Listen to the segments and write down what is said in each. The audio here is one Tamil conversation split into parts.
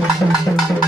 Thank.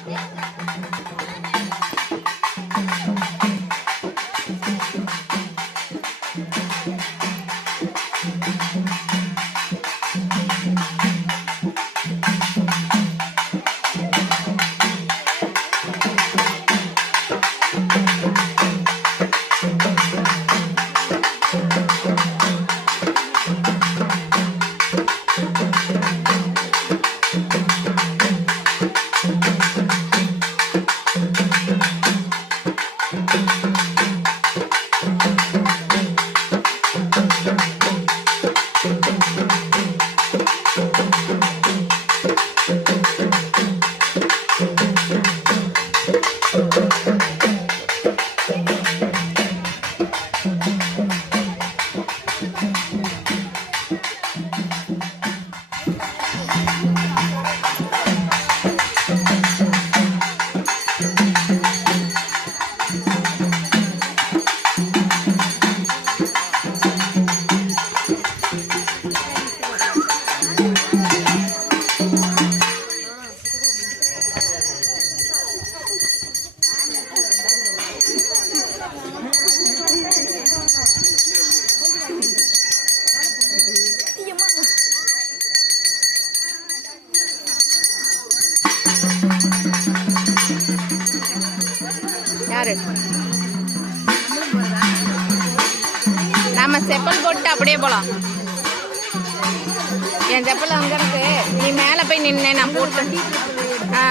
நம்ம செப்பல் போட்டு அப்படியே போலாம். என் செப்பல் அங்க இருக்கு. நீ மேல போய் நின்ன நான் போட்டு ஆ.